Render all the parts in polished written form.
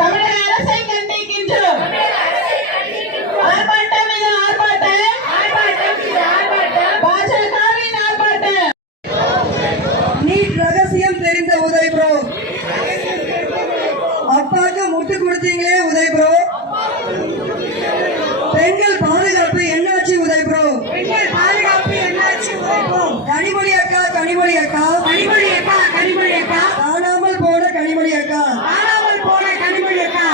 தமிழக அரசை கண்டிக்கின்றோம். ஆர்ப்பாட்டம் இது ஆர்ப்பாட்டம், பாஜகவின் ஆர்ப்பாட்டம். நீட் ரகசியம் தெரிந்த உதய் ப்ரோ, அப்பாக்கு முட்டு கொடுத்தீங்களே உதய் ப்ரோ. பெண்கள் பாதுகாப்பு என்னாச்சு உதய் ப்ரோ? பெண்கள் பாதுகாப்பு என்னாச்சு உதய் ப்ரோ? கனிமொழி அக்கா, கனிமொழி அக்கா, கனிமொழி அக்கா, கனிமொழி அக்கா, காணாமல் போன கனிமொழி அக்கா, காணாமல் போன கனிமொழி அக்கா,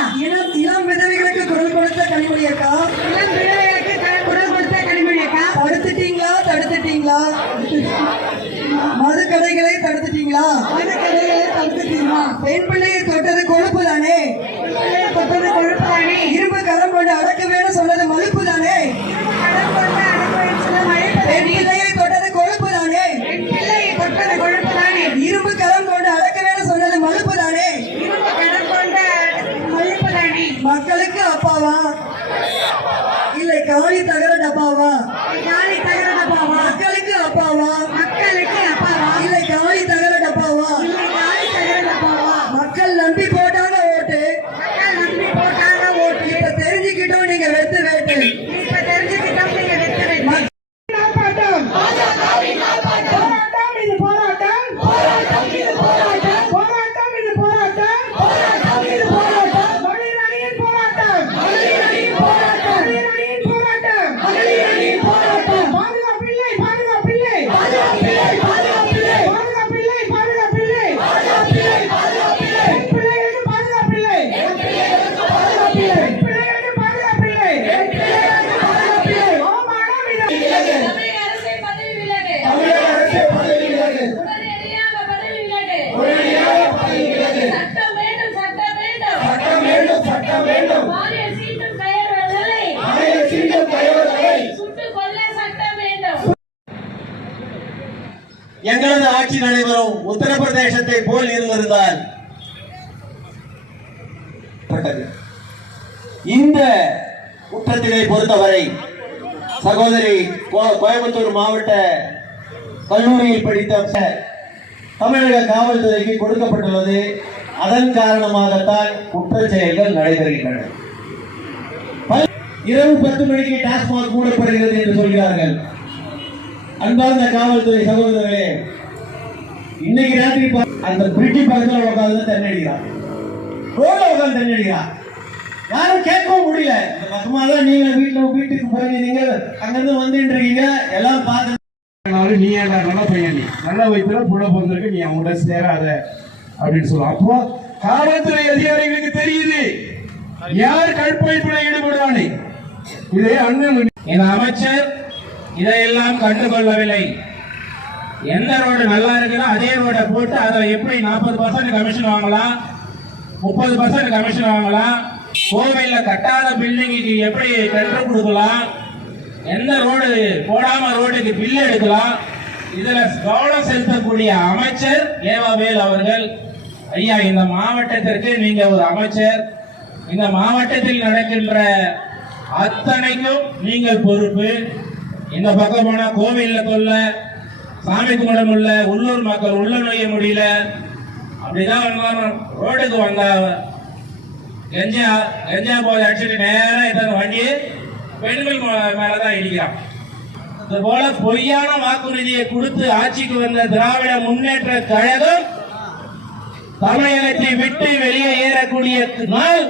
இளம் விதவைகளுக்கு குரல் கொடுத்த கனிமொழி அக்கா, இளம் விதவைகளுக்கு குரல் கொடுத்த கனிமொழி அக்கா, தடுத்துட்டீங்களா? தடுத்துட்டீங்களா? மதுக்கடைகளை தடுத்துட்டீங்களா? மதுக்கடைகளை தடுத்துட்டீங்களா? பெண் பிள்ளையை தொட்டது கொழுப்பு தானே? தொட்டது கொழுப்பு தானே? இரும்பு கரம் கொண்டு அடக்க வேணும் சொன்னது மலுப்பு தானே? பெண் பிள்ளையை தொட்டது கொழுப்பு தானே? பெண் பிள்ளையை தொட்டது கொழுப்பு தானே? இரும்பு கரம் கொண்டு அடக்க வேணும் சொன்னது மலுப்பு தானே? இரும்பு கரம் கொண்டு மலுப்பு தானே? மக்களுக்கு அப்பாவா இல்லை காலி தகர டப்பாவா? காலி தகர டப்பாவா? மக்களுக்கு அப்பாவா? மக்களுக்கு அப்பாவா இல்லை காலி தகர டப்பாவா? இல்லை காலி தகர டப்பாவா? மக்கள் நம்பி போட்டாங்க ஓட்டு, மக்கள் நம்பி போட்டாங்க ஓட்டு. இப்ப தெரிஞ்சுக்கிட்டோம் நீங்க வெத்து வேட்டு, இப்ப தெரிஞ்சுக்கிட்டோம் நீங்க வெத்து வேட்டு. ஆர்ப்பாட்டம், போராட்டம் இது போராட்டம், போராட்டம் இது போராட்டம், போராட்டம் இது போராட்டம், போராட்டம் இது போராட்டம். மகளிரணியின் போராட்டம், மகளிரணியின் போராட்டம், மகளிரணியின் போராட்டம், மகளிரணியின் போராட்டம். பாதுகாப்பில்லை, பாதுகாப்பில்லை, பாதுகாப்பில்லை, பாதுகாப்பில்லை, பாதுகாப்பில்லை, பாதுகாப்பில்லை, பாதுகாப்பில்லை, பாதுகாப்பில்லை. பெண் பிள்ளைகளுக்கு பாதுகாப்பில்லை, பெண் பிள்ளைகளுக்கு பாதுகாப்பில்லை, பெண் பிள்ளைகளுக்கு பாதுகாப்பில்லை, பெண் பிள்ளைகளுக்கு பாதுகாப்பில்லை. அவமானம் இது. தமிழக அரசை பதவி விலகு, தமிழக அரசை பதவி விலகு, உடனடியாக பதவி விலகு, உடனடியாக பதவி விலகு. சட்டம் வேண்டும், சட்டம் வேண்டும், சட்டம் வேண்டும், சட்டம் வேண்டும். பாலியல் சீண்டும் கயவர்களை, பாலியல் சீண்டும் கயவர்களை சுட்டுக் கொல்ல சட்டம் வேண்டும். எங்களது ஆட்சி நடைபெறும் உத்தரப்பிரதேசத்தை போல் இருந்திருந்தால் இந்த குற்றத்தினை பொறுத்தவரை சகோதரி கோயம்புத்தூர் மாவட்ட கல்லூரியில் படித்த தமிழக காவல்துறைக்கு கொடுக்கப்பட்டுள்ளது. அதன் காரணமாகத்தான் குற்ற செயல்கள் நடைபெறுகின்றன. இரவு 10 மணிக்கு டாஸ்மாக் மூடப்படுகிறது என்று சொல்கிறார்கள். அன்பார்ந்த காவல்துறை சகோதரர்களே, இன்னைக்கு ராத்திரி அந்த பிரிட்ஜ் பக்கத்தில் உட்காந்து தண்ணடிக்கிறான், ரோட்ல உட்காந்து தண்ணடிக்கிறான். யாரும் கேட்கவும் முடியல. இந்த பக்கமா தான் நீங்க வீட்டுக்கு போயிருந்தீங்க, அங்கிருந்து வந்துட்டு இருக்கீங்க, எல்லாம் பார்த்து நீ ஏன்டா நல்ல பையன், நீ நல்ல வயிற்றுல புள்ள பிறந்திருக்கு, நீ அவங்கள்ட்ட சேராத அப்படின்னு சொல்லுவோம். அப்போ காவல்துறை அதிகாரிகளுக்கு தெரியுது யார் கற்பழிப்புல ஈடுபடுவானே. இதே அண்ணன் இந்த அமைச்சர் இதையெல்லாம் கண்டுகொள்ளவில்லை. எந்த ரோடு நல்லா இருக்குதோ அதே ரோடை போட்டு அதை எப்படி 40% கமிஷன் வாங்கலாம், 30% கமிஷன் வாங்கலாம், கோவில்ல கட்டாத பில்டிங்க்கு எப்படி டெண்டர் கொடுக்கலாம், எந்த ரோடு போடாம ரோடுக்கு பில் எடுக்கலாம், இதுல கவனம் செலுத்தக்கூடிய அமைச்சர் ஏவாவேல் அவர்கள். ஐயா, இந்த மாவட்டத்திற்கு நீங்க ஒரு அமைச்சர், இந்த மாவட்டத்தில் நடக்கின்ற அத்தனைக்கும் நீங்கள் பொறுப்பு. இந்த பக்கம் போனா கோவில்ல கொல்ல, சாமி கும்பிட முடியல, உள்ளூர் மக்கள் உள்ள நுழைய முடியல, அப்படிதான் ரோடுக்கு வந்தா கெஞ்சா போய் அடிச்சுட்டு நேரம் இத்தனை வண்டி பெண்கள் மேலதான் இடிக்கிறான். இது போல பொய்யான வாக்குறுதியை கொடுத்து ஆட்சிக்கு வந்த திராவிட முன்னேற்ற கழகம் தமிழகத்தை விட்டு வெளியே ஏறக்கூடிய நாள்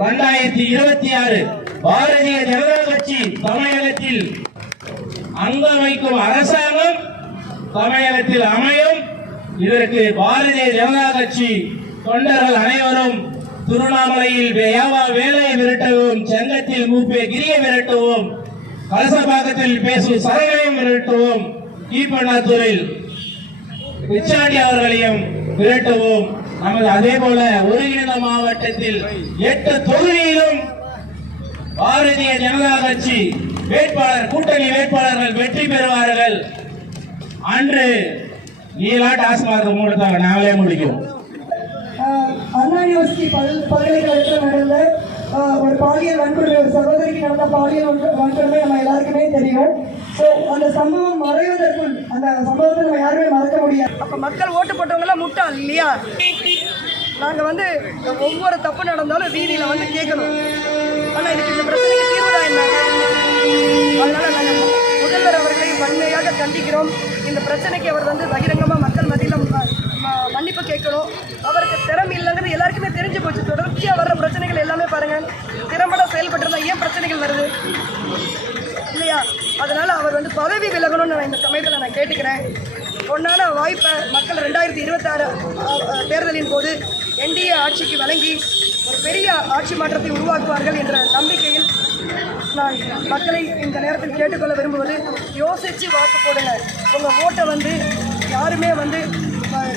2026. பாரதிய ஜனதா கட்சி தமிழகத்தில் அங்க வைக்கும் அரசாங்கம் தமிழகத்தில் அமையும். இதற்கு பாரதிய ஜனதா கட்சி தொண்டர்கள் அனைவரும் திருவண்ணாமலையில் வேலையை விரட்டவும், செங்கத்தில் மூப்பே கிரியை விரட்டவும், கலசபாக்கத்தில் பேசும் சரகளையும் விரட்டவும், ஈப்பண்ணாத்தூரில் பிச்சாண்டி அவர்களையும் விரட்டவும். நமது அதே போல ஒருங்கிணைந்த மாவட்டத்தில் 8 தொகுதியிலும் பாரதிய ஜனதா கட்சி வேட்பாளர், கூட்டணி வேட்பாளர்கள் வெற்றி பெறுவார்கள். அன்று நீலா டாஸ்மாக் மூடத்தாக நாங்களே முடிக்கும். அண்ணா யூனிவர்சிட்டி பல்கலைக்கழகத்தில் நடந்த ஒரு பாலியல் வன்கொடுமை, ஒரு சகோதரிக்கு நடந்த பாலியல் வன்கொடுமை நம்ம எல்லாருக்குமே தெரியும். அந்த சம்பவம் மறைவதற்குள் அந்த சம்பவத்தை நம்ம யாருமே மறக்க முடியாது. அப்போ மக்கள் ஓட்டு போட்டவங்களாம் முட்டாள் இல்லையா? நாங்கள் வந்து ஒவ்வொரு தப்பு நடந்தாலும் வீதியில் வந்து கேட்கணும். ஆனால் இதுக்கு இந்த பிரச்சனைக்கு தீர்வுதான் என்ன? அதனால் நாங்கள் முதல்வர் அவர்களை வன்மையாக கண்டிக்கிறோம். இந்த பிரச்சனைக்கு அவர் வந்து பகிரங்கமாக மக்கள் மத்தியில் மன்னிப்பு கேட்கணும். அவருக்கு திறமை இல்லைங்கிறது எல்லாருக்குமே தெரிஞ்சு போச்சு. தொடர்ச்சியாக வர்ற பிரச்சனைகள் எல்லாமே பாருங்கள், திறம்பட செயல்பட்டுருந்தா ஏன் பிரச்சனைகள் வருது இல்லையா? அதனால் அவர் வந்து பதவி விலகணும்னு நான் இந்த சமயத்தில் நான் கேட்டுக்கிறேன். பொன்னான வாய்ப்பை மக்கள் 2026 தேர்தலின் போது என்டிஏ ஆட்சிக்கு வழங்கி ஒரு பெரிய ஆட்சி மாற்றத்தை உருவாக்குவார்கள் என்ற நம்பிக்கையில் நான் மக்களை இந்த நேரத்தில் கேட்டுக்கொள்ள விரும்புவது, யோசித்து வாக்கு போடுங்க. உங்கள் ஓட்டை வந்து யாருமே வந்து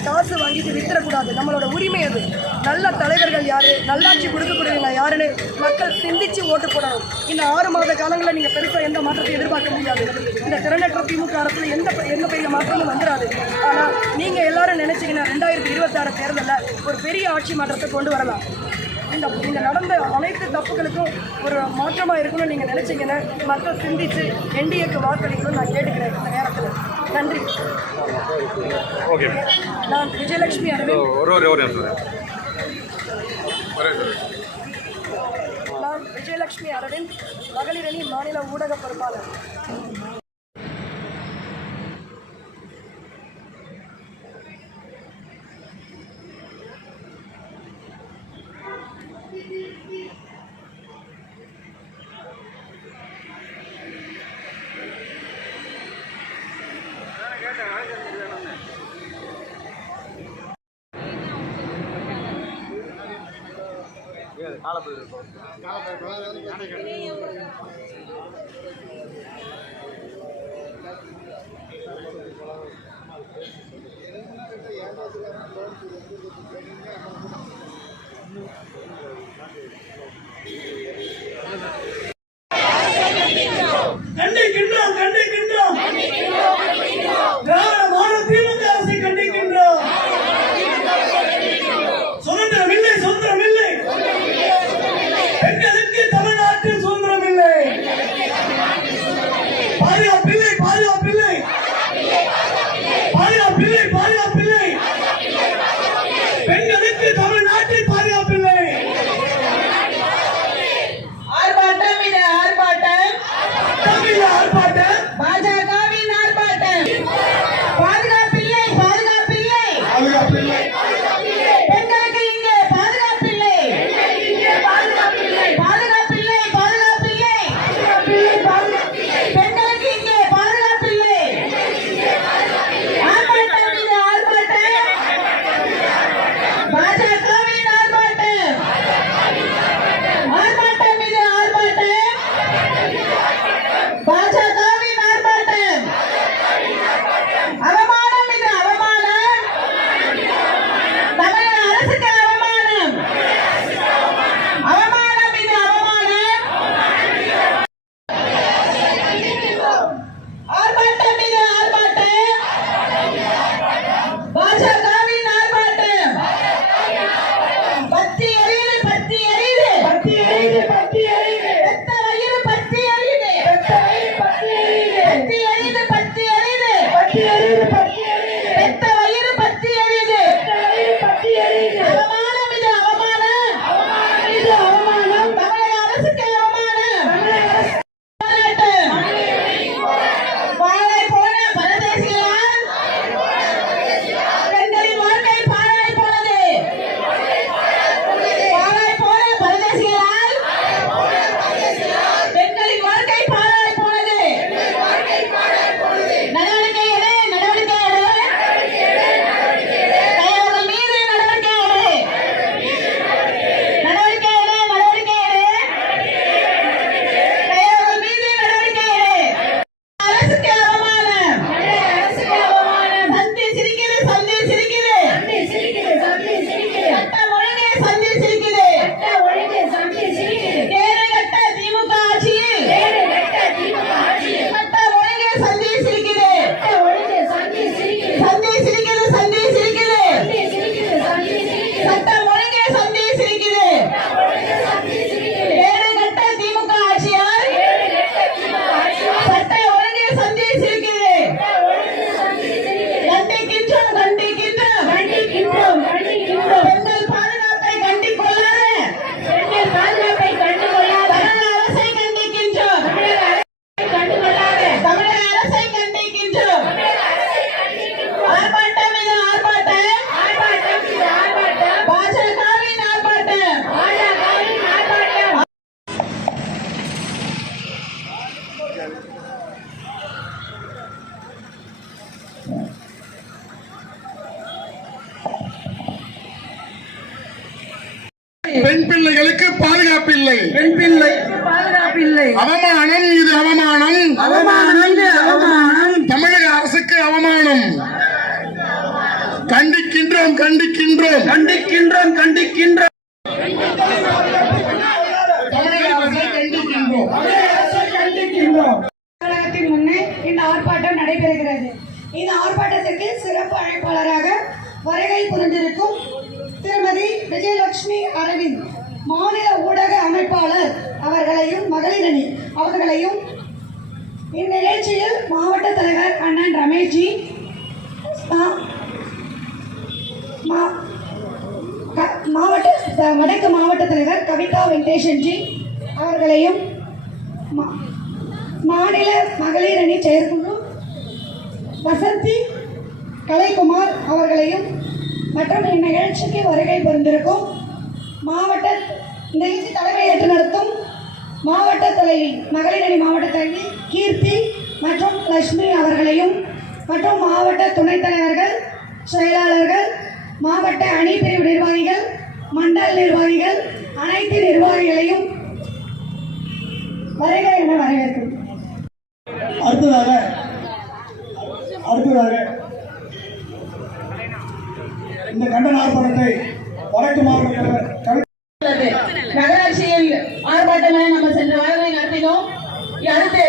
காசு வாங்கிட்டு வித்துறக்கூடாது. நம்மளோட உரிமை அது. நல்ல தலைவர்கள் யார், நல்லாட்சி கொடுக்கக்கூடியவங்க யாருன்னு மக்கள் சிந்திச்சு ஓட்டு போடணும். இந்த 6 மாத காலங்களில் நீங்கள் பெருசாக எந்த மாற்றத்தையும் எதிர்பார்க்க முடியாது. இந்த திறனற்ற திமுக அரசில் எந்த பெரிய மாற்றமும் வந்துடாது. ஆனால் நீங்கள் எல்லாரும் நினைச்சீங்கன்னா 2026 தேர்தலில் ஒரு பெரிய ஆட்சி மாற்றத்தை கொண்டு வரலாம். இந்த நடந்த அனைத்து தப்புகளுக்கும் ஒரு மாற்றமாக இருக்கணும்னு நீங்கள் நினைச்சீங்கன்னா மக்கள் சிந்திச்சு என்டிஏக்கு வாக்களிக்கணும்னு நான் கேட்டுக்கிறேன் இந்த நேரத்தில். நன்றி. நான் விஜயலட்சுமி அரவிந்த். நான் விஜயலட்சுமி அரவிந்த், மகளிரணி மாநில ஊடக பொறுப்பாளர். கண்டிக்கின்றோம் கண்டிக்கின்றோம் திராவிட திமுக அரசை கண்டிக்கின்றோம். சுதந்திரம் இல்லை, சுதந்திரம் இல்லை, பெண்களுக்கு தமிழ்நாட்டில் சுதந்திரம் இல்லை. பெண் பிள்ளைகளுக்கு பாதுகாப்பு இல்லை. பெண் பிள்ளை பாதுகாப்பு இல்லை. அவமானம், இது அவமானம். அவமானம் இது அவமானம். தமிழக அரசுக்கு அவமானம். கண்டிக்கின்றோம், கண்டிக்கின்றோம், கண்டிக்கின்றோம், கண்டிக்கின்றோம். தமிழக அரசை கண்டிக்கின்றோம். அலுவலகத்தின் முன்னே இந்த ஆர்ப்பாட்டம் நடைபெறுகிறது. இந்த ஆர்ப்பாட்டத்திற்கு சிறப்பு அழைப்பாளராக வருகை புரிந்திருக்கும் திருமதி விஜயலட்சுமி அரவிந்த், மாநில ஊடக அமைப்பாளர் அவர்களையும் மகளிரணி அவர்களையும் இந்நிகழ்ச்சியில் மாவட்ட தலைவர் அண்ணன் ரமேஷ்ஜி, வடக்கு மாவட்ட தலைவர் கவிதா வெங்கடேஷன்ஜி அவர்களையும் மாநில மகளிர் அணி செயற்குழு வசந்தி கலைக்குமார் அவர்களையும் மற்றும் இந்நிகழ்ச்சிக்கு வருகை புரிந்திருக்கும் மாவட்ட நிகழ்ச்சி தலைமையேற்று நடத்தும் மாவட்ட தலைவி மகளிர் அணி மாவட்ட தலைவி கீர்த்தி மற்றும் லட்சுமி அவர்களையும் மற்றும் மாவட்ட துணைத் தலைவர்கள், செயலாளர்கள், மாவட்ட அணி பிரிவு நிர்வாகிகள், மண்டல நிர்வாகிகள், அனைத்து நிர்வாகிகளையும் வருக என வரவேற்கிறோம். அடுத்ததாக இந்த கண்டன ஆர்ப்பாட்டத்தை வடக்கு மாவட்ட நகராட்சியில் ஆர்ப்பாட்டங்களை நம்ம சென்ற வாரங்களை நடத்தினோம். அடுத்து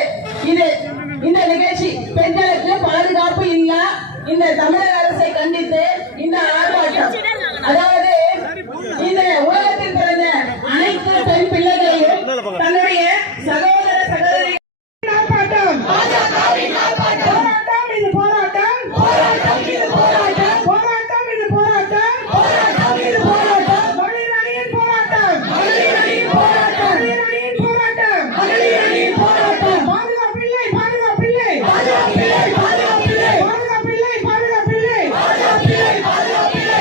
இந்த நிகழ்ச்சி பெண்களுக்கு பாதுகாப்பு இல்ல இந்த தமிழக அரசை கண்டித்து இந்த ஆர்ப்பாட்டம், அதாவது இந்த உலகத்தில் பிறந்த அனைத்து பெண் பிள்ளைகளையும் தன்னுடைய சகோதர சகோதரி ஆர்ப்பாட்டம் போராட்டம் இது போராட்டம் போராட்டம் இது போராட்டம் போராட்டம் இது போராட்டம் போராட்டம் இது போராட்டம் மகளிர் அணியின் போராட்டம் மகளிர் அணியின் போராட்டம் மகளிர் அணியின் போராட்டம் மகளிர் அணியின் போராட்டம் பாதுகாப்பில்லை பாதுகாப்பில்லை பாதுகாப்பில்லை பாதுகாப்பில்லை பாதுகாப்பில்லை பாதுகாப்பில்லை பாதுகாப்பில்லை பாதுகாப்பில்லை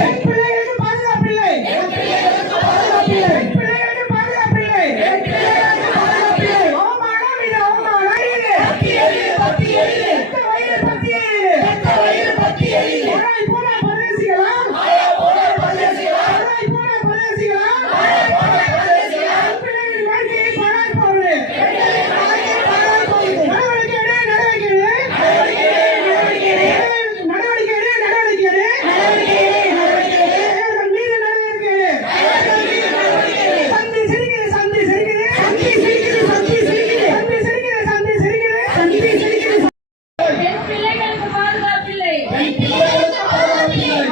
பெண் பிள்ளைகளுக்கு பாதுகாப்பில்லை பெண் பிள்ளைகளுக்கு பாதுகாப்பில்லை பெண் பிள்ளைகளுக்கு பாதுகாப்பில்லை பெண் பிள்ளைகளுக்கு பாதுகாப்பில்லை அவமானம் இது அவமானம் இது பத்தி எரியுது பத்தி எரியுது ரத்த வயிறு பத்தி எரியுது ஆய் போடா பரதேசிகளா ஆய் போடா பரதேசிகளா ஆய் போடா பரதேசிகளா ஆய் போடா பரதேசிகளா பிள்ளைகளின் வாழ்க்கையை பாழாய் போகுது பிள்ளைகளின் வாழ்க்கையை பாழாய் போகுது நடவடிக்கை அவர்கள் மீது நடவடிக்கை சந்தி சிரிக்குது சந்தி சிரிக்குது சந்தி சிரிக்குது சந்தி சிரிக்குது சந்தி சிரிக்குது சந்தி சிரிக்குது சந்தி சிரிக்குது பெண் பிள்ளைகளுக்கு பாதுகாப்பில்லை.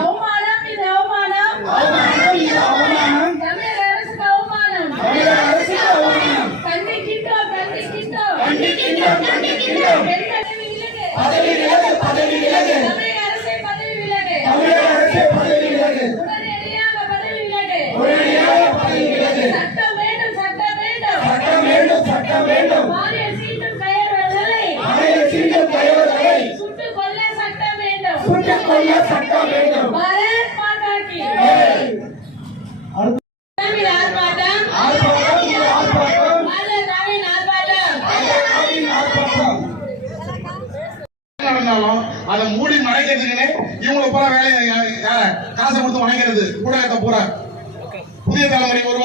அவமானம் இது அவமானம். தமிழக அரசுக்கு அவமானம். கண்டிக்கின்றோம் கண்டிக்கின்றோம். பெண் பதவி விலகு. தமிழக அரசை பதவி விலகு. உடனடியாக பதவி விலகு. சட்டம் வேண்டும். பாலியல் சீண்டும் கயறுவர்களை சுட்டுக் கொல்ல சட்டம் வேண்டும். பாரத் மாதா கி தமிழ் ஆர்ப்பாட்டம். பாரதியின் ஆர்ப்பாட்டம். நடந்தாலும் அதை மூடி மறைக்கிறதுக்குன்னு இவங்களை பூரா வேலையை யார காசை கொடுத்து வணங்கிறது ஊடகத்தை பூரா. புதிய தலைமுறை ஒரு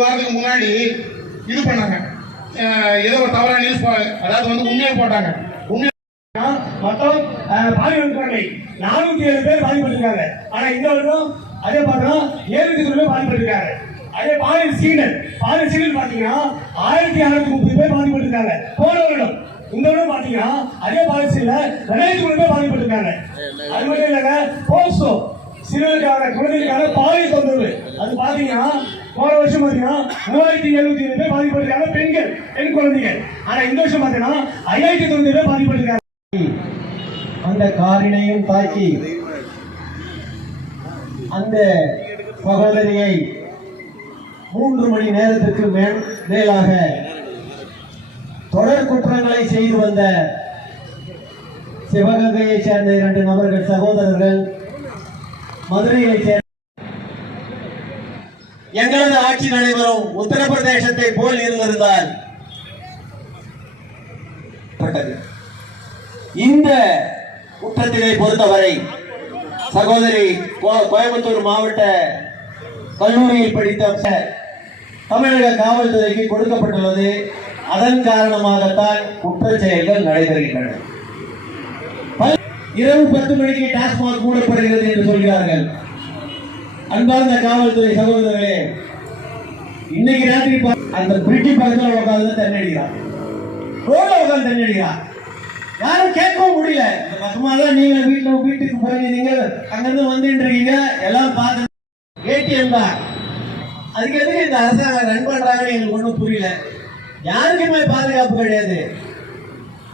வாரத்துக்கு முன்னாடி இது பண்ணாங்க. ஏதோ ஒரு தவறான நியூஸ், அதாவது உண்மையை போட்டாங்க. மொத்தம் பாதிக்கப்பட்டாங்க 407 பேர் பாதிக்கப்பட்டிருக்காங்க. ஆனா இந்த வருடம் அதே பார்த்தோம் 709 பேர் பாதிக்கப்பட்டிருக்காங்க. அதே பாலியல் சீடல் பாத்தீங்கன்னா 1630 பேர் பாதிக்கப்பட்டிருக்காங்க போன வருடம். இந்த வருடம் பாத்தீங்கன்னா அதே பாலிசியில 2003 பேர் பாதிக்கப்பட்டிருக்காங்க. அது மட்டும் இல்லைங்க, போக்சோ சிறுவர்களுக்கான குழந்தைகளுக்கான பாலியல் தொந்தரவு அது பாத்தீங்கன்னா போன வருஷம் பாத்தீங்கன்னா 3077 பேர் பாதிக்கப்பட்டிருக்காங்க பெண் குழந்தைகள். ஆனா இந்த வருஷம் பாத்தீங்கன்னா 5090 பேர் பாதிக்கப்பட்டிருக்காங்க. அந்த காரினையும் தாக்கி அந்த சகோதரியை 3 மணி நேரத்திற்கு மேலாக தொடர் குற்றங்களை செய்து வந்த சிவகங்கையை சேர்ந்த 2 நபர்கள் சகோதரர்கள் மதுரையை சேர்ந்த எங்களது ஆட்சி நடைபெறும் உத்தரப்பிரதேசத்தை போல் இருந்திருந்தால் செய்யப்பட்டது. இந்த குற்றத்தினை பொறுத்தவரை சகோதரி கோயம்புத்தூர் மாவட்ட கல்லூரியில் படித்த தமிழக காவல்துறைக்கு கொடுக்கப்பட்டுள்ளது. அதன் காரணமாகத்தான் குற்ற செயல்கள் நடைபெறுகின்றன. இரவு 10 மணிக்கு டாஸ்மாக் மூடப்படுகிறது என்று சொல்கிறார்கள். அன்பார்ந்த காவல்துறை சகோதரர்களே, இன்னைக்கு ராத்திரி அந்த பிரிட்ஜி பக்கத்தில் உட்காந்து தண்ணி அடிக்கிறான், ரோட்ல உட்காந்து தண்ணி அடிக்கிறான். யாரும் கேட்கவும் முடியல. இந்த பக்கமா தான் நீங்க வீட்டுக்கு போறீங்க, நீங்க அங்கிருந்து வந்துட்டு இருக்கீங்க, எல்லாம் பார்த்து ஏடிஎம் தான். அதுக்கு எதுக்கு இந்த அரசாங்கம் ரன் பண்றாங்கன்னு எங்களுக்கு ஒன்றும் புரியல. யாருக்குமே பாதுகாப்பு கிடையாது.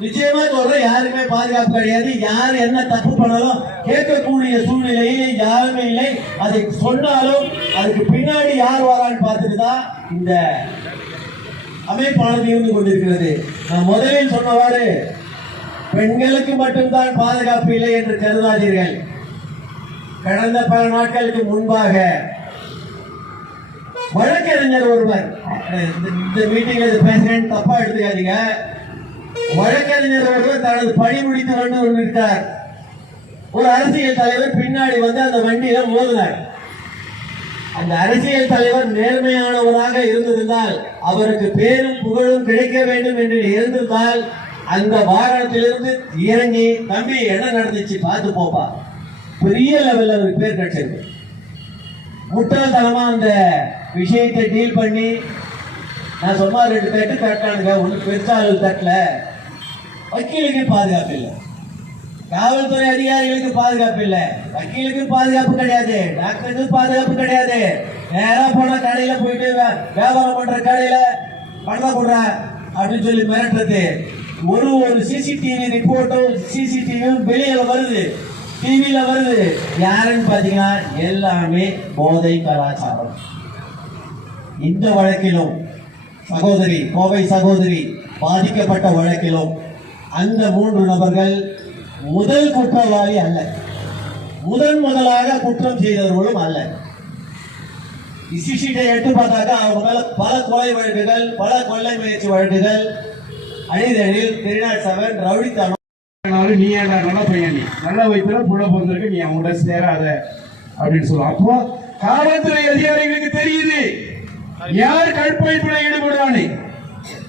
நிச்சயமா சொல்றேன், யாருக்குமே பாதுகாப்பு கிடையாது. யார் என்ன தப்பு பண்ணாலும் கேட்கக்கூடிய சூழ்நிலையில் யாருமே இல்லை. அதை சொன்னாலும் அதுக்கு பின்னாடி யார் வரான்னு பார்த்துட்டு தான் இந்த அமைப்பானது இருந்து கொண்டிருக்கிறது. நான் முதலில் சொன்னவாறு பெண்களுக்கு மட்டும்தான் பாதுகாப்பு இல்லை என்று கருதாதீர்கள். கடந்த பல நாட்களுக்கு முன்பாக வழக்கறிஞர் ஒருவர், இந்த மீட்டிங்ல பேசுறேன் தப்பா எடுத்துக்காதீங்க, வழக்கறிஞர் ஒருவர் தனது பணி முடித்து வந்து கொண்டிருக்கார். ஒரு அரசியல் தலைவர் பின்னாடி வந்து அந்த வண்டியில மோதினார். அந்த அரசியல் தலைவர் நேர்மையானவராக இருந்திருந்தால், அவருக்கு பேரும் புகழும் கிடைக்க வேண்டும் என்று இருந்திருந்தால், அந்த வாகனத்திலிருந்து இறங்கி, தம்பி என்ன நடந்துச்சு பார்த்து போப்பா, பெரிய லெவல்ல அவருக்கு பேர் கிடைச்சிருக்கு. முட்டாள்தனமா அந்த விஷயத்தை டீல் பண்ணி, நான் சொன்னா 2 தட்டு தட்டானுங்க, ஒண்ணு பெருசா தட்டல. வக்கீலுக்கு பாதுகாப்பு இல்லை, காவல்துறை அதிகாரிகளுக்கு பாதுகாப்பு இல்லை, வக்கீலுக்கு பாதுகாப்பு கிடையாது, டாக்டருக்கு பாதுகாப்பு கிடையாது. நேரா போன கடையில போயிட்டு வியாபாரம் பண்ற கடையில பணம் போடுற அப்படின்னு சொல்லி மிரட்டுறது. ஒரு சிசிடிவி ரிப்போர்ட்டும் சிசிடிவியும் வெளியில வருது, டிவியில வருது. யாருன்னு பாத்தீங்கன்னா எல்லாமே போதை கலாச்சாரம். இந்த வழக்கிலும் சகோதரி கோவை சகோதரி பாதிக்கப்பட்ட வழக்கிலும் அந்த 3 நபர்கள் முதல் குற்றவாளி அல்ல, முதலாக குற்றம் செய்தவர்களும் அல்ல. சிசிடிவி எடுத்து பார்த்தாக்கா அவங்க மேல பல கொலை வழக்குகள், பல கொள்ளை முயற்சி வழக்குகள், அழிதழில் 307 ரவுடித்தனம். நீ ஏன்டா நல்ல பையன், நீ நல்ல வயிற்றுல புள்ள பிறந்திருக்கு, நீ அவங்கள்ட்ட சேராத அப்படின்னு சொல்லுவோம். அப்போ காவல்துறை அதிகாரிகளுக்கு தெரியுது யார் கற்பழிப்புல ஈடுபடுவானே.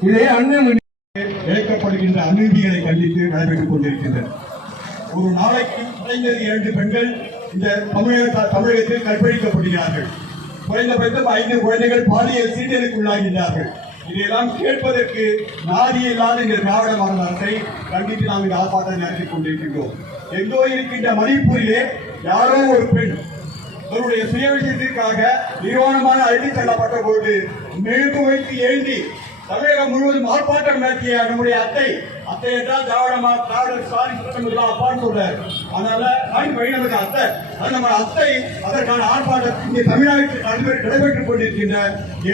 இதே அண்ணன் இழைக்கப்படுகின்ற அநீதிகளை கண்டித்து நடைபெற்றுக் கொண்டிருக்கின்றன. ஒரு நாளைக்கு குறைந்தது 2 பெண்கள் இந்த தமிழகத்தில் கற்பழிக்கப்படுகிறார்கள். குறைந்தபட்சம் 5 குழந்தைகள் பாலியல் சீண்டலுக்குள்ளாகின்றார்கள். இதையெல்லாம் கேட்பதற்கு நாதியில்லாத இந்த திராவிட மாடல் அரசை கண்டித்து நாம் இந்த ஆர்ப்பாட்டம் நடத்தி கொண்டிருக்கின்றோம். எங்கோ இருக்கின்ற மணிப்பூரிலே யாரோ ஒரு பெண் அவருடைய சுய விஷயத்திற்காக நிர்வாணமான அழைத்து செல்லப்பட்ட போது மெழுகு வைத்து எழுதி தமிழகம் முழுவதும் ஆர்ப்பாட்டம் நடத்திய நம்முடைய அத்தை என்றால் திராவிடர் ஸ்டாலின் அப்பான்னு சொல்றாரு. அதனால நமக்கு அத்தை, நம்ம அத்தை அதற்கான ஆர்ப்பாட்டம் இங்கே தமிழ்நாட்டில் நடைபெற்றுக் கொண்டிருக்கின்ற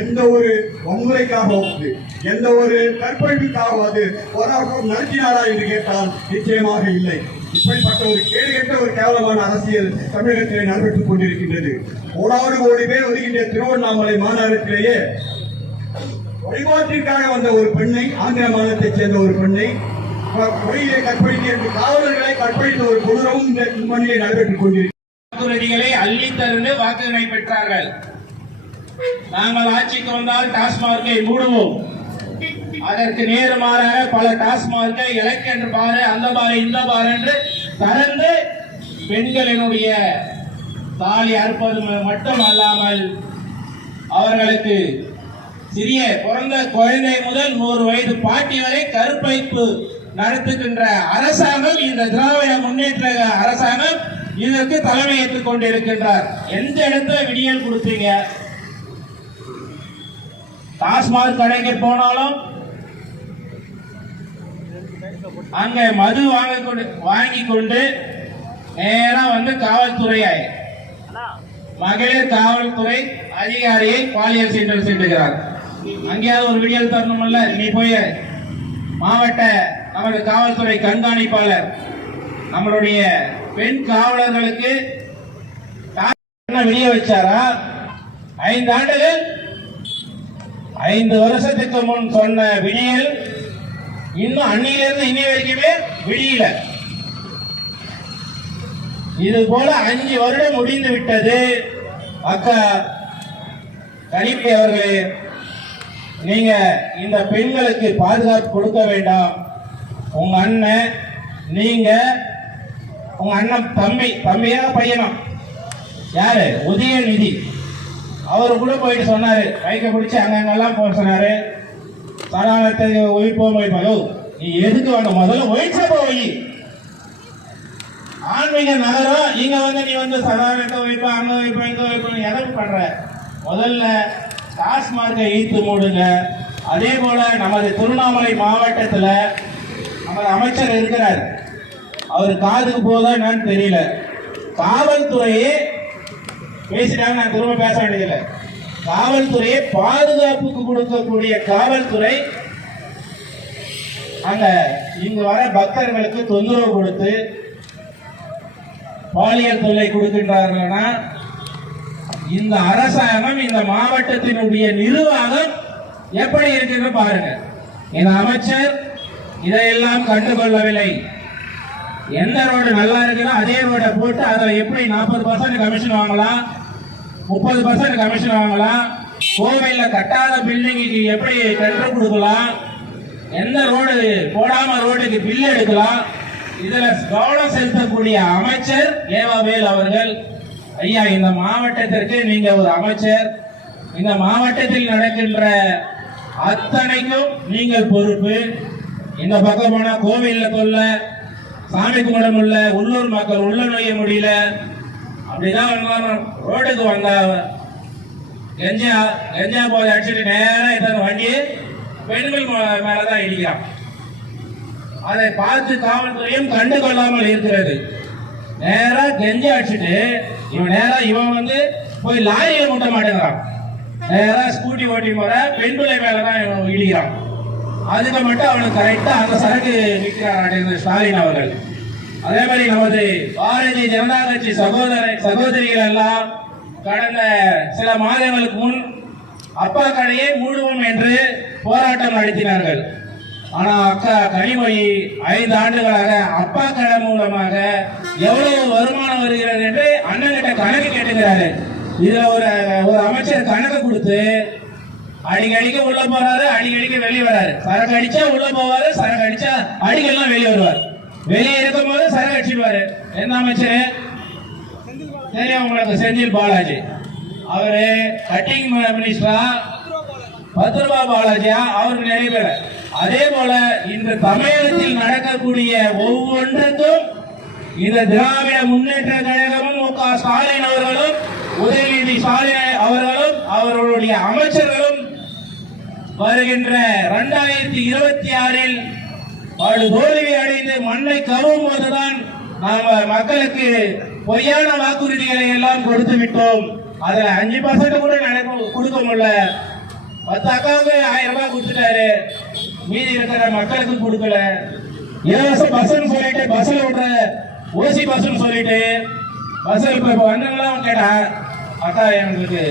எந்த ஒரு வன்முறைக்காகவாவது, எந்த ஒரு கற்பழிப்புக்காகவாது போராட்டம் நடத்தினாரா என்று கேட்டால் நிச்சயமாக இல்லை. இப்படிப்பட்ட ஒரு கேடுகட்ட ஒரு கேவலமான அரசியல் தமிழகத்திலே நடைபெற்றுக் கொண்டிருக்கின்றது. 1 கோடி பேர் வருகின்ற திருவண்ணாமலை மாநகரத்திலேயே வழிபாட்டிற்காக வந்த ஒரு பெண்ணை, ஆந்திர மாநிலத்தைச் சேர்ந்த ஒரு பெண்ணை வழியிலே கற்பழிக்க காவலர்களை கற்பழித்த ஒரு கொடூரமும் இந்த மண்ணிலே நடைபெற்றுக் கொண்டிருக்கிறது. அள்ளி தருந்து வாக்குகளை பெற்றார்கள். நாங்கள் ஆட்சிக்கு வந்தால் டாஸ்மார்க்கை மூடுவோம். அதற்கு நேர்மாறாக பல டாஸ்மார்க்கை எலக்ட்ரன் பாரு, அந்த பாரு, இந்த பாரு என்று திறந்து பெண்களினுடைய தாலி அறுப்பது மட்டும் அல்லாமல் அவர்களுக்கு சிறிய பிறந்த குழந்தை முதல் 100 வயது பாட்டி வரை கற்பழிப்பு நடத்துகின்ற அரசாங்கம் இந்த திராவிட முன்னேற்ற அரசாங்கம் இதற்கு தலைமையேற்றுக் கொண்டிருக்கின்றார். எந்த இடத்துல விடியல் கொடுத்தீங்க? டாஸ்மாக் கடைக்கு போனாலும் அங்க மது வாங்கி கொண்டு நேரா வந்து காவல்துறையை, மகளிர் காவல்துறை அதிகாரியை பாலியல் சீண்டல் சென்றுகிறார். அங்கேயாவது ஒரு விடியல் தரணும்ல. நீ போய் மாவட்ட நமது காவல்துறை கண்காணிப்பாளர் நம்மளுடைய பெண் காவலர்களுக்கு விடிய வச்சாரா? 5 ஆண்டுகள், 5 வருஷத்துக்கு முன் சொன்ன விடியல் இன்னும் அன்னிலிருந்து இன்னை வரைக்குமே விடியல. இது போல 5 வருடம் முடிந்து விட்டது. அக்கா கனிமொழி அவர்களே, நீங்க இந்த பெண்களுக்கு பாதுகாப்பு கொடுக்க வேண்டாம். உங்க அண்ணன், நீங்க உங்க அண்ணன் தம்பியா பையனா யாரு, உதயநிதி, அவரு கூட போயிட்டு சொன்னாரு, கைக்க பிடிச்சி அங்கெல்லாம் போக சொன்னாரு. சனாதனத்தை ஒழிப்போம். நீ எதுக்கு வாங்க, முதல்ல ஒழிச்ச போய் ஆன்மீக நகரம் இங்க வந்து நீ வந்து சனாதனத்தை ஒழிப்ப, அங்க வைப்ப, இங்க வைப்ப, எதற்கு பண்ற? முதல்ல டாஸ்மார்க்கை ஈர்த்து மூடுங்க. அதே போல நமது திருவண்ணாமலை மாவட்டத்துல நமது அமைச்சர் இருக்கிறார், அவர் காதுக்கு போதா என்னன்னு தெரியல. காவல்துறையே பேசிட்டாங்க, நான் திரும்ப பேச வேண்டியதில்லை. காவல்துறையை பாதுகாப்புக்கு கொடுக்கக்கூடிய காவல்துறை அங்க இங்கு வர பக்தர்களுக்கு தொந்தரவு கொடுத்து பாலியல் தொல்லை கொடுக்கின்றார்கள்னா இந்த அரசாங்கம், இந்த மாவட்டத்தினுடைய நிர்வாகம் எப்படி இருக்குன்னு பாருங்க. இந்த அமைச்சர் இதையெல்லாம் கண்டுகொள்ளவில்லை. எந்த ரோடு நல்லா இருக்குதோ அதே ரோடை போட்டு அதை எப்படி 40% கமிஷன் வாங்கலாம், 30% கமிஷன் வாங்கலாம், கோவில்ல கட்டாத பில்டிங்க்கு எப்படி டெண்டர் கொடுக்கலாம், எந்த ரோடு போடாம ரோடுக்கு பில் எடுக்கலாம், இதுல கவனம் செலுத்தக்கூடிய அமைச்சர் ஏவாவேல் அவர்கள். ஐயா, இந்த மாவட்டத்திற்கு நீங்க ஒரு அமைச்சர். இந்த மாவட்டத்தில் நடக்கின்ற அத்தனைக்கும் நீங்கள் பொறுப்பு. இந்த பக்கம் போனா கோவில்ல கொல்ல, சாமி கும்பிட முடியல, உள்ளூர் மக்கள் உள்ள நுழைய முடியல. அப்படிதான் ரோடுக்கு வந்த கெஞ்சா போதை அடிச்சுட்டு நேரம் இத்தனை வண்டியை பெண்கள் மேலதான் இடிக்கிறான். அதை பார்த்து காவல்துறையும் கண்டு கொள்ளாமல் இருக்கிறது. நேரா கெஞ்சா அடிச்சுட்டு இவன் வந்து போய் லாரியில முட்ட மாட்டேங்கிறான். நேரா ஸ்கூட்டி ஓட்டி போற பெண் பிள்ளை மேலதான் இவன் இடிக்கிறான். அதுக்கு மட்டும் அவனுக்கு கரெக்டா அந்த சரக்கு விற்கிறார் ஸ்டாலின் அவர்கள். அதே மாதிரி நமது பாரதிய ஜனதா கட்சி சகோதரிகள் எல்லாம் கடந்த சில மாதங்களுக்கு முன் அப்பா கடையை மூடுவோம் என்று போராட்டம் நடத்தினார்கள். ஆனா அக்கா கனிமொழி 5 ஆண்டுகளாக அப்பா கடை மூலமாக எவ்வளவு வருமானம் வருகிறது என்று அண்ணன்கிட்ட கணக்கு கேட்டுக்கிறாரு. இதுல ஒரு அமைச்சர் கணக்கு கொடுத்து அடிக்கடிக்கு உள்ள போறாரு, அடிக்கடிக்கு வெளியே வராரு. சரக்கு அடிச்சா உள்ள போவாரு, சரக்கு அடிச்சா அடிக்கலாம் வெளியே வருவார். வெளியே இருக்கும் போது சரக்கு அடிச்சிடுவாரு. எந்த அமைச்சர் தெரியும் உங்களுக்கு? செந்தில் பாலாஜி. அவரு கட்டிங் மினிஸ்டரா, 10 ரூபாய் பாலாஜியா, அவருக்கு நிறைய பேர். அதே போல இந்த தமிழகத்தில் நடக்கக்கூடிய ஒவ்வொன்றுக்கும் இந்த திராவிட முன்னேற்ற கழகமும் மு.க. ஸ்டாலின் அவர்களும், உதயநிதி ஸ்டாலின் அவர்களும், அவர்களுடைய அமைச்சர்களும் வருகின்ற 2026 படு தோல்வி அடைந்து மண்ணை கருவும் போதுதான் நாம மக்களுக்கு பொய்யான வாக்குறுதிகளை எல்லாம் கொடுத்து விட்டோம். அதுல 5% கூட கொடுக்க முடியல. 10 அக்காவுக்கு 1000 ரூபாய் கொடுத்துட்டாரு, மீதி இருக்கிற மக்களுக்கு கொடுக்கல. இலவச பஸ் சொல்லிட்டு பஸ்ல விடுற ஓசி பஸ் சொல்லிட்டு பஸ்ல இப்ப வந்தவங்களாம் கேட்டா, அக்கா எங்களுக்கு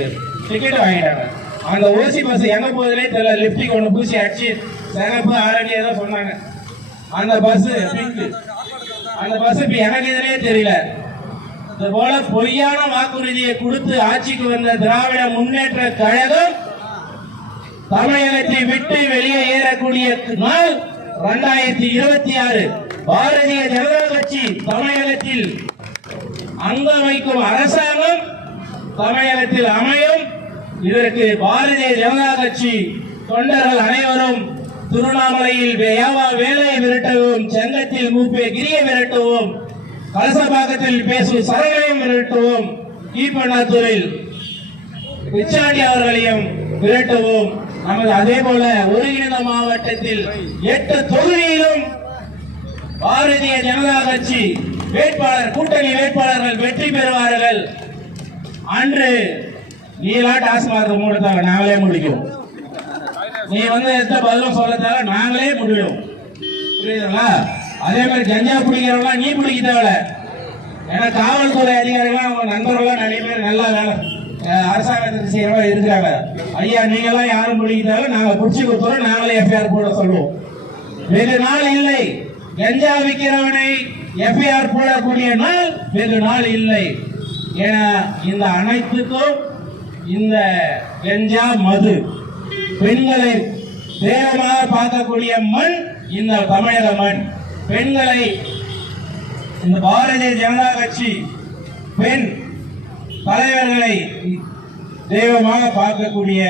டிக்கெட் வாங்கிட்டாங்க. அந்த ஓசி பஸ் எங்க போகுதுன்னே தெரியல. லிப்டிக் ஒண்ணு பூசி அடிச்சு சிகப்பு ஆரடி ஏதோ சொன்னாங்க. அந்த பஸ் பிங்க், அந்த பஸ் இப்ப எனக்கு இதுலயே தெரியல. இது போல பொய்யான வாக்குறுதியை கொடுத்து ஆட்சிக்கு வந்த திராவிட முன்னேற்ற கழகம் தமிழகத்தை விட்டு வெளியே ஏறக்கூடிய நாள் 2026. பாரதிய ஜனதா கட்சி தமிழகத்தில் அங்க வைக்கும் அரசாங்கம் தமிழகத்தில் அமையும். இதற்கு பாரதிய ஜனதா கட்சி தொண்டர்கள் அனைவரும் திருவண்ணாமலையில் வேலையை விரட்டவும், செங்கத்தில் மூப்பே கிரியை விரட்டவும், கலசபாக்கத்தில் பேசும் சரகளையும் விரட்டவும், கீழ்பண்ணாத்தூரில் பிச்சாண்டி அவர்களையும் விரட்டவும். நமது அதே போல ஒருங்கிணைந்த மாவட்டத்தில் 8 தொகுதியிலும் பாரதிய ஜனதா கட்சி வேட்பாளர், கூட்டணி வேட்பாளர்கள் வெற்றி பெறுவார்கள். அன்று நீலா டாஸ்மார்க் மூடத்தாக நாங்களே முடிக்கும். நீ வந்து எந்த பதிலும் சொல்லத்தாக நாங்களே முடியும். புரியுதுங்களா? அதே மாதிரி கஞ்சா பிடிக்கிறவங்க நீ பிடிக்க தேவை. ஏன்னா காவல்துறை அதிகாரிகள் அவங்க நண்பர்கள் நிறைய பேர் நல்லா வேலை அரசாங்கத்துக்கு செய்யறவங்க இருக்கிறாங்க. ஐயா, நீங்க எல்லாம் யாரும் பிடிக்க தேவை, நாங்க பிடிச்சி கொடுத்துறோம், நாங்களே எஃப்ஐஆர் போட சொல்லுவோம். வெகு நாள் இல்லை. கஞ்சா விற்கிறவனை எஃப்ஐஆர் போடக்கூடிய நாள் வெகு நாள் இல்லை. ஏன்னா இந்த அனைத்துக்கும் இந்த கஞ்சா மது பெண்களை தேவமாக பார்க்கக்கூடிய மண் இந்த தமிழக மண். பெண்களை இந்த பாரதிய ஜனதா கட்சி பெண் தலைவர்களை தெய்வமாக பார்க்கக்கூடிய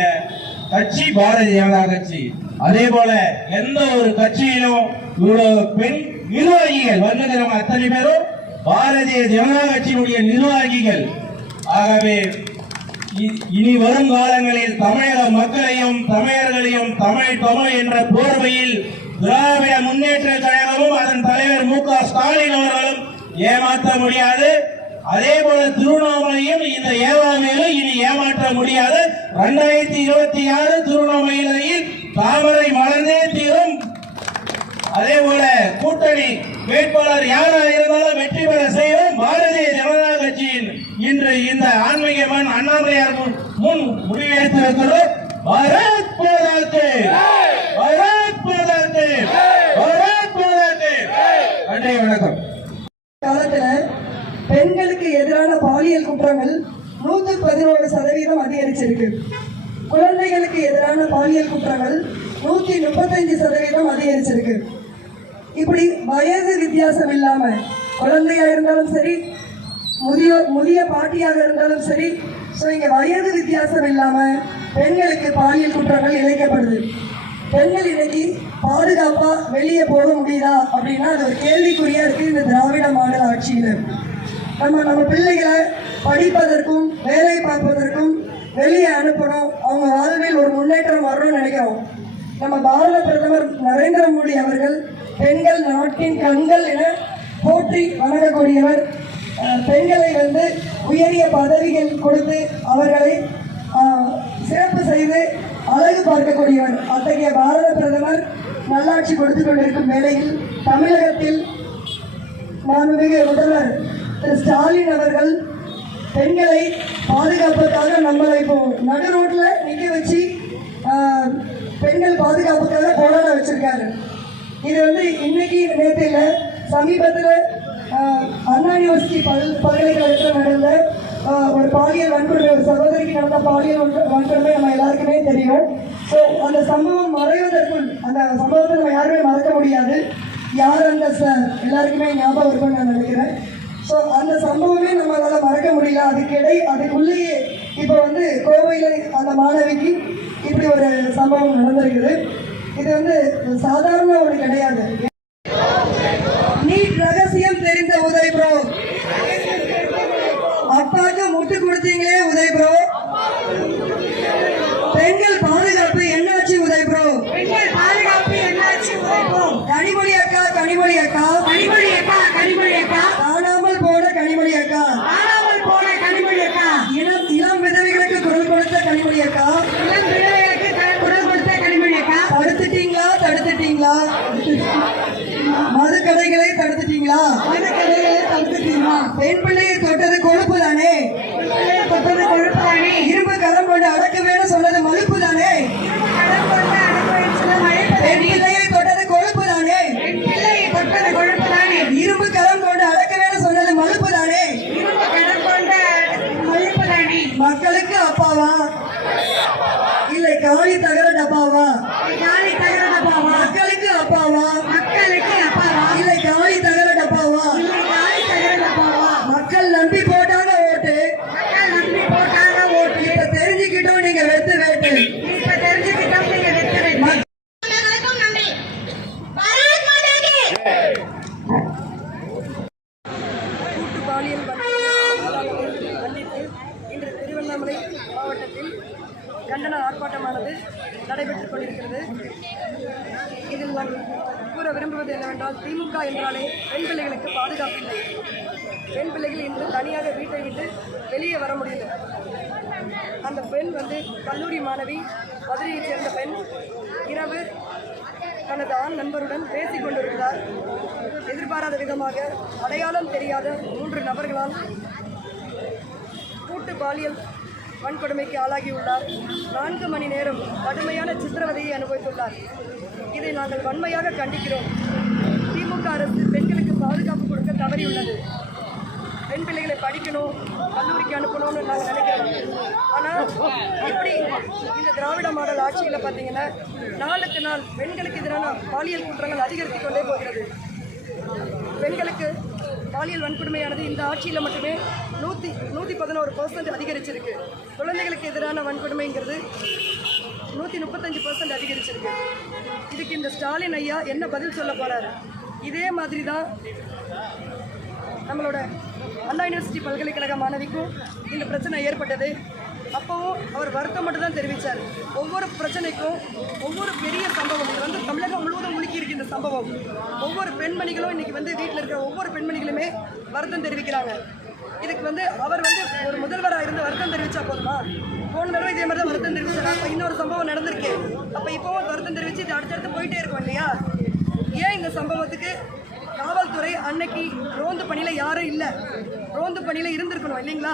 கட்சி பாரதிய ஜனதா கட்சி. அதே போல எந்த ஒரு கட்சியிலும் இவ்வளவு பெண் நிர்வாகிகள் வருகிறவங்க அத்தனை பேரும் பாரதிய ஜனதா கட்சியினுடைய நிர்வாகிகள். ஆகவே இனி வரும் காலங்களில் தமிழக மக்களையும் தமிழர்களையும் தமிழ் என்ற போர்வையில் திராவிட முன்னேற்ற கழகமும் அதன் தலைவர் மு க ஸ்டாலின் அவர்களும் ஏமாற்ற முடியாது. அதே போல திருவண்ணாமலையும் இந்த ஏவாமையிலும் இனி ஏமாற்ற முடியாது. 2026 திருவண்ணாமலையில் தாமரை மலர்ந்தே தீரும். அதே போல கூட்டணி வேட்பாளர் யாராக இருந்தாலும் வெற்றி பெற செய்வோம். பாரதிய ஜனதா கட்சியின் இன்று இந்த ஆன்மீக மண் அண்ணாமலையார் முன் முடிவெடுத்திருக்கிறோம். பாரத் மாதாக்கு, பாரத் மாதாக்கு, பாரத் மாதாக்கு. நன்றி, வணக்கம். காலத்துல பெண்களுக்கு எதிரான பாலியல் குற்றங்கள் 111% அதிகரிச்சிருக்கு. குழந்தைகளுக்கு எதிரான பாலியல் குற்றங்கள் 135% அதிகரிச்சிருக்கு. இப்படி வயது வித்தியாசம் இல்லாம குழந்தையா இருந்தாலும் சரி, முதிய பாட்டியாக இருந்தாலும் சரி, ஸோ இங்க வயது வித்தியாசம் இல்லாம பெண்களுக்கு பாலியல் குற்றங்கள் இழைக்கப்படுது. பெண்கள் இன்னைக்கு பாதுகாப்பா வெளியே போக முடியுதா அப்படின்னா அது ஒரு கேள்விக்குறியா இருக்கு இந்த திராவிட மாடல் ஆட்சியில. நம்ம பிள்ளைகளை படிப்பதற்கும் வேலை பார்ப்பதற்கும் வெளியே அனுப்பணும், அவங்க வாழ்வில் ஒரு முன்னேற்றம் வரணும்னு நினைக்கிறோம். நம்ம பாரத பிரதமர் நரேந்திர மோடி அவர்கள் பெண்கள் நாட்டின் கண்கள் என போற்றி வணங்கக்கூடியவர். பெண்களை உயரிய பதவிகள் கொடுத்து அவர்களை சிறப்பு செய்து அழகு பார்க்கக்கூடியவர். அத்தகைய பாரத பிரதமர் நல்லாட்சி கொடுத்து கொண்டிருக்கும் வேளையில் தமிழகத்தில் மாண்புமிகு முதல்வர் திரு ஸ்டாலின் அவர்கள் பெண்களை பாதுகாப்புக்காக நம்மளை இப்போ நடு ரோட்ல நிக்க வச்சு பெண்கள் பாதுகாப்புக்காக போராட வச்சிருக்காரு. இது இன்னைக்கு நேற்று இல்லை, சமீபத்தில் அண்ணா யூனிவர்சிட்டி பல்கலைக்கழகத்தில் நடந்த ஒரு பாலியல் வன்கொடுமை, ஒரு சகோதரிக்கு நடந்த பாலியல் வன்கொடுமை நம்ம எல்லாருக்குமே தெரியும். ஸோ அந்த சம்பவம் மறைவதற்குள், அந்த சம்பவத்தை நம்ம யாருமே மறக்க முடியாது. யார் அந்த எல்லாருக்குமே ஞாபகம் இருக்கும்னு நான் நினைக்கிறேன். ஸோ அந்த சம்பவமே நம்மளால மறக்க முடியல. அதுக்குள்ளேயே இப்போ கோவையில் அந்த மாணவிக்கு இப்படி ஒரு சம்பவம் நடந்திருக்குது. இது சாதாரண ஒரு கிடையாது. நீட் ரகசியம் தெரிந்த உதய் ப்ரோ, அப்பாக்கு முட்டு கொடுத்தீங்களே உதய் ப்ரோ. பெண்கள் பாதுகாப்பு என்னாச்சு உதய் ப்ரோ? பெண்கள் பாதுகாப்பு என்னாச்சு உதய் ப்ரோ? கனிமொழி அக்கா, கனிமொழி அக்கா, கனிமொழி அக்கா, கனிமொழி அக்கா, காணாமல் போன கனிமொழி அக்கா, காணாமல் போன கனிமொழி அக்கா, இளம் விதவைகளுக்கு குரல் கொடுத்த கனிமொழி அக்கா, இளம் விதவைகளுக்கு குரல் கொடுத்த கனிமொழி அக்கா, தடுத்துட்டீங்களா? மது கடைகளை தடுத்துட்டீங்களா? பெண் பிள்ளையை தொட்டது கொழுப்பு தானே? இரும்பு கரம் கொண்டு அடக்க வேணும் சொன்னது மலுப்பு தானே? பெண் பிள்ளையை தொட்டது கொழுப்பு தானே? இரும்பு கரம் கொண்டு அடக்க வேணும் சொன்னது மலுப்பு தானே? மக்களுக்கு அப்பாவா இல்லை காலி தகர டப்பாவா? மக்களுக்கு அப்பாவா இல்லை காலி தகர டப்பாவா? மக்கள் நம்பி போட்டாங்க ஓட்டு. இப்ப தெரிஞ்சுக்கிட்டோம் நீங்க வெத்து வேட்டு. கூட்டு பாலியல் கண்டித்து இன்று திருவண்ணாமலை மாவட்டத்தில் கண்டன ஆர்ப்பாட்டமானது நடைபெற்றுக் கொண்டிருக்கிறது. இதில் நான் கூற விரும்புவது என்னவென்றால், திமுக என்றாலே பெண் பிள்ளைகளுக்கு பாதுகாப்பு இல்லை. பெண் பிள்ளைகள் இன்று தனியாக வீட்டை விட்டு வெளியே வர முடியல. அந்த பெண் கல்லூரி மாணவி, மதுரையைச் சேர்ந்த பெண், இரவு தனது ஆண் நண்பருடன் பேசிக் கொண்டிருந்தார். எதிர்பாராத விதமாக அடையாளம் தெரியாத 3 நபர்களால் கூட்டு பாலியல் வன்கொடுமைக்கு ஆளாகியுள்ளார். 4 மணி நேரம் கடுமையான சித்திரவதையை அனுபவித்துள்ளார். இதை நாங்கள் வன்மையாக கண்டிக்கிறோம். திமுக அரசு பெண்களுக்கு பாதுகாப்பு கொடுக்க தவறியுள்ளது. பெண் பிள்ளைகளை படிக்கணும், கல்லூரிக்கு அனுப்பணும்னு நாங்கள் நினைக்கிறோம். ஆனால் இப்படி இந்த திராவிட மாடல் ஆட்சியில் பார்த்தீங்கன்னா நாளுக்கு நாள் பெண்களுக்கு எதிரான பாலியல் குற்றங்கள் அதிகரித்து கொண்டே போகிறது. பெண்களுக்கு பாலியல் வன்கொடுமையானது இந்த ஆட்சியில் மட்டுமே 111% அதிகரிச்சிருக்கு. குழந்தைகளுக்கு எதிரான வன்கொடுமைங்கிறது 135% அதிகரிச்சிருக்கு. இதுக்கு இந்த ஸ்டாலின் ஐயா என்ன பதில் சொல்ல போறாரு? இதே மாதிரி தான் நம்மளோட அண்ணா யூனிவர்சிட்டி பல்கலைக்கழக மாணவிக்கும் இந்த பிரச்சனை ஏற்பட்டது. அப்போவும் அவர் வருத்தம் மட்டும் தான் தெரிவித்தார். ஒவ்வொரு பிரச்சனைக்கும் ஒவ்வொரு பெரிய சம்பவம், இது வந்து தமிழகம் முழுவதும் முழுக்கி இருக்கு இந்த சம்பவம். ஒவ்வொரு பெண்மணிகளும் இன்னைக்கு வந்து வீட்டில் இருக்கிற ஒவ்வொரு பெண்மணிகளுமே வருத்தம் தெரிவிக்கிறாங்க. இதுக்கு வந்து அவர் வந்து ஒரு முதல்வராக இருந்து வருத்தம் தெரிவித்தா போதுமா? போன தடவை இதே மாதிரி தான் வருத்தம் தெரிவிச்சார். அப்போ இன்னொரு சம்பவம் நடந்திருக்கு. அப்போ இப்போவும் வருத்தம் தெரிவித்து இது அடுத்தடுத்து போயிட்டே இருக்கும் இல்லையா? ஏன் இந்த சம்பவத்துக்கு காவல்துறை அன்னைக்கு ரோந்து பணியில் யாரும் இல்லை? ரோந்து பணியில் இருந்திருக்கணும் இல்லைங்களா?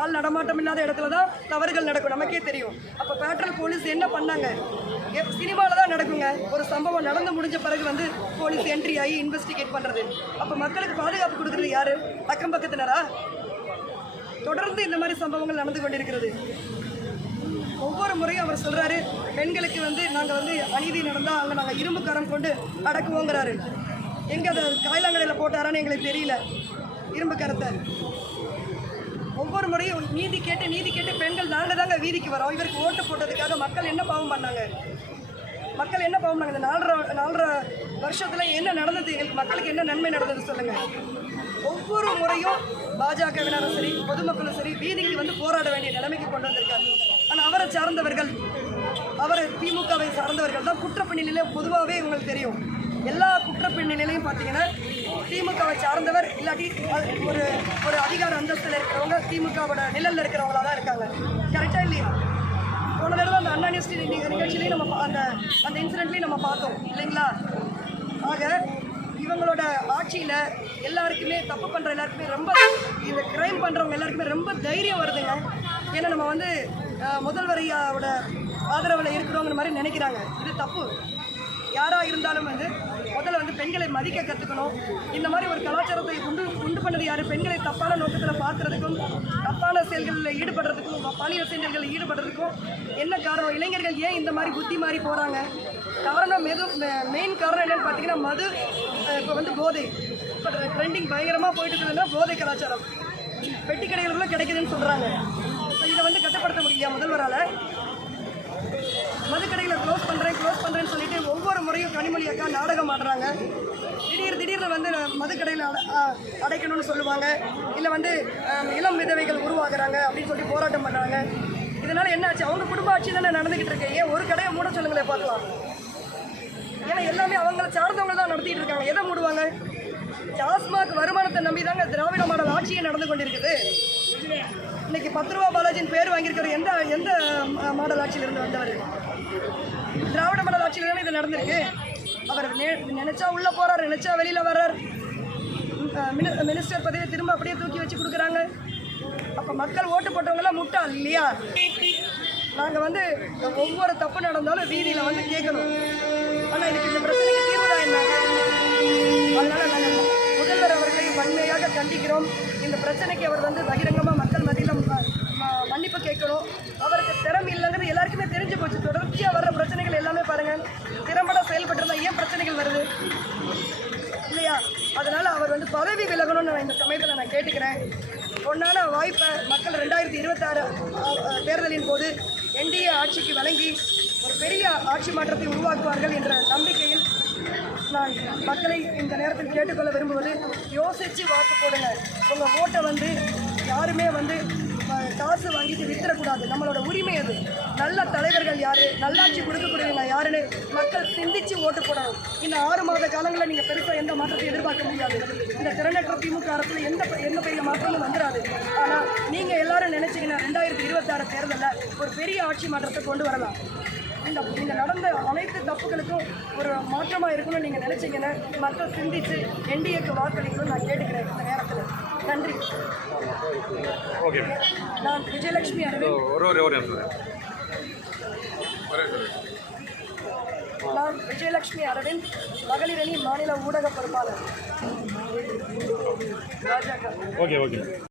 ஆள் நடமாட்டம் இல்லாத இடத்துல தான் தவறுகள் நடக்கும், நமக்கே தெரியும். அப்போ பேட்ரோல் போலீஸ் என்ன பண்ணாங்க? சினிமாவில் தான் நடக்குங்க. ஒரு சம்பவம் நடந்து முடிஞ்ச பிறகு வந்து போலீஸ் என்ட்ரி ஆகி இன்வெஸ்டிகேட் பண்ணுறது. அப்போ மக்களுக்கு பாதுகாப்பு கொடுக்குறது யாரு? அக்கம் பக்கத்தினரா? தொடர்ந்து இந்த மாதிரி சம்பவங்கள் நடந்து கொண்டிருக்கிறது. ஒவ்வொரு முறையும் அவர் சொல்கிறாரு, பெண்களுக்கு வந்து நாங்கள் வந்து அநீதி நடந்தால் அங்கே நாங்கள் இரும்பு கரம் கொண்டு அடக்குவோங்கிறாரு. எங்கே அதை காயிலாங்கடையில் போட்டாரான்னு எங்களுக்கு தெரியல இரும்பு கரத்தை. ஒவ்வொரு முறையும் நீதி கேட்டு பெண்கள் நாங்கள் தாங்க வீதிக்கு வரோம். இவருக்கு ஓட்டு போட்டதுக்காக மக்கள் என்ன பாவம் பண்ணாங்க? இந்த 4.5 வருஷத்தில் என்ன நடந்தது? எங்களுக்கு மக்களுக்கு என்ன நன்மை நடந்தது சொல்லுங்கள். ஒவ்வொரு முறையும் பாஜகவினரும் சரி, பொதுமக்களும் சரி வீதிக்கு வந்து போராட வேண்டிய நிலைமைக்கு கொண்டு வந்திருக்காரு. ஆனால் அவரை சார்ந்தவர்கள், அவர் திமுகவை சார்ந்தவர்கள் தான் குற்றப்பின்னணியிலே பொதுவாகவே உங்களுக்கு தெரியும். எல்லா குற்றப்பின்னணியிலையும் பார்த்தீங்கன்னா திமுகவை சார்ந்தவர் இல்லாட்டி ஒரு அதிகார அந்தஸ்தில் இருக்கிறவங்க திமுகவோட நிழலில் இருக்கிறவங்களா தான் இருக்காங்க. கரெக்டாக இல்லையா? போன தடவை அந்த அண்ணா யூனிவர்சிட்டி நிகழ்ச்சியிலையும் நம்ம அந்த இன்சிடென்ட்லையும் நம்ம பார்த்தோம் இல்லைங்களா? ஆக இவங்களோட ஆட்சியில் எல்லாருக்குமே தப்பு பண்ணுற எல்லாருக்குமே ரொம்ப, இந்த கிரைம் பண்ணுறவங்க எல்லாருக்குமே ரொம்ப தைரியம் வருதுங்க. ஏன்னா நம்ம வந்து முதல்வரையோட ஆதரவில் இருக்கிறோங்கிற மாதிரி நினைக்கிறாங்க. இது தப்பு. யாராக இருந்தாலும் வந்து முதல்ல வந்து பெண்களை மதிக்க கற்றுக்கணும். இந்த மாதிரி ஒரு கலாச்சாரத்தை உண்டு பண்ணது யார்? பெண்களை தப்பான நோக்கத்தில் பார்க்குறதுக்கும் தப்பான செயல்களில் ஈடுபடுறதுக்கும் பாலியல் செயல்களில் ஈடுபடுறதுக்கும் என்ன காரணம்? இளைஞர்கள் ஏன் இந்த மாதிரி புத்தி மாறி போகிறாங்க? காரணம் மெயின் காரணம் என்னென்னு பார்த்தீங்கன்னா மது. இப்போ வந்து போதை, இப்போ ட்ரெண்டிங் பயங்கரமாக போயிட்டு இருக்குதுன்னா போதை கலாச்சாரம் பெட்டி கடைகளுக்குள்ள கிடைக்குதுன்னு சொல்கிறாங்க. ஸோ இதை வந்து கட்டுப்படுத்த முடியல முதல்வரால். மதுக்கடைகளை க்ளோஸ் பண்ணுறேன்னு சொல்லிட்டு ஒவ்வொரு முறையும் கனிமொழி அக்கா நாடகம் ஆடுறாங்க. திடீர்னு வந்து மதுக்கடையில் அடைக்கணும்னு சொல்லுவாங்க. இல்லை வந்து இளம் விதவைகள் உருவாக்குறாங்க அப்படின்னு சொல்லி போராட்டம் பண்ணுறாங்க. இதனால் என்ன ஆச்சு? அவங்க குடும்ப ஆட்சி தானே நடந்துக்கிட்டு இருக்கு. ஏன் ஒரு கடையை மூட சொல்லுங்களேன் பார்க்கலாம். ஏன்னா எல்லாமே அவங்கள சார்ந்தவங்க தான் நடத்திட்டு இருக்காங்க. எதை மூடுவாங்க? டாஸ்மாக் வருமானத்தை நம்பி தாங்க திராவிட மாடல் ஆட்சியே நடந்து கொண்டிருக்குது. இன்னைக்கு 10 ரூபா பாலாஜின் பேர் வாங்கியிருக்கிற எந்த மாடல் ஆட்சியிலிருந்து வந்தவர்? திராவிட மாடல் ஆட்சியில் தானே இது நடந்திருக்கு. அவர் நினைச்சா உள்ள போறார், நினைச்சா வெளியில வர்றார். மினிஸ்டர் பதவியை திரும்ப அப்படியே தூக்கி வச்சு கொடுக்குறாங்க. அப்போ மக்கள் ஓட்டு போட்டவங்களாம் முட்டாள் இல்லையா? நாங்கள் வந்து ஒவ்வொரு தப்பு நடந்தாலும் வீதியில் வந்து கேட்கணும். ஆனால் இதுக்கு இந்த பிரச்சனைக்கு தீர்வுதான் என்ன? அதனால நாங்கள் முதல்வர் அவர்களை வன்மையாக கண்டிக்கிறோம். இந்த பிரச்சனைக்கு அவர் வந்து பகிரங்கமாக மக்கள் மத்தியில் மன்னிப்பு கேட்கணும். அவருக்கு திறமை இல்லைங்கிறது எல்லாருக்குமே தெரிஞ்சு போச்சு. தொடர்ச்சியாக வர்ற பிரச்சனைகள் எல்லாமே பாருங்கள், திறம்பட செயல்பட்டுருந்தா ஏன் பிரச்சனைகள் வருது இல்லையா? அதனால் அவர் வந்து பதவி விலகணும்னு நான் இந்த சமயத்தில் நான் கேட்டுக்கிறேன். பொன்னான வாய்ப்பை மக்கள் 2026 தேர்தலின் போது என்டிஏ ஆட்சிக்கு வழங்கி ஒரு பெரிய ஆட்சி மாற்றத்தை உருவாக்குவார்கள் என்ற நம்பிக்கையில் நான் மக்களை இந்த நேரத்தில் கேட்டுக்கொள்ள விரும்புவது, யோசித்து வாக்கு போடுங்க. உங்கள் ஓட்டை வந்து யாருமே வந்து காசு வாங்கிட்டு வித்துறக்கூடாது. நம்மளோட உரிமை அது. நல்ல தலைவர்கள் யார், நல்லாட்சி கொடுக்கக்கூடியவங்க யாருன்னு மக்கள் சிந்திச்சு ஓட்டு போடணும். இந்த 6 மாத காலங்களில் நீங்கள் பெருசாக எந்த மாற்றத்தையும் எதிர்பார்க்க முடியாது. இந்த திறனற்ற திமுக அரசில் எந்த பெரிய மாற்றமும் வந்துடாது. ஆனால் நீங்கள் எல்லாரும் நினைச்சிங்கன்னா 2026 தேர்தலில் ஒரு பெரிய ஆட்சி மாற்றத்தை கொண்டு வரலாம். இந்த நடந்த அனைத்து தப்புகளுக்கும் ஒரு மாற்றமாக இருக்கணும்னு நீங்கள் நினைச்சீங்கன்னா மக்கள் சிந்திச்சு என்டிஏக்கு வாக்களிக்கணும்னு நான் கேட்டுக்கிறேன் இந்த நேரத்தில். நன்றி. நான் விஜயலட்சுமி அரவிந்த். நான் விஜயலட்சுமி அரவிந்த், மகளிர் அணி மாநில ஊடக பொறுப்பாளர், பாஜக.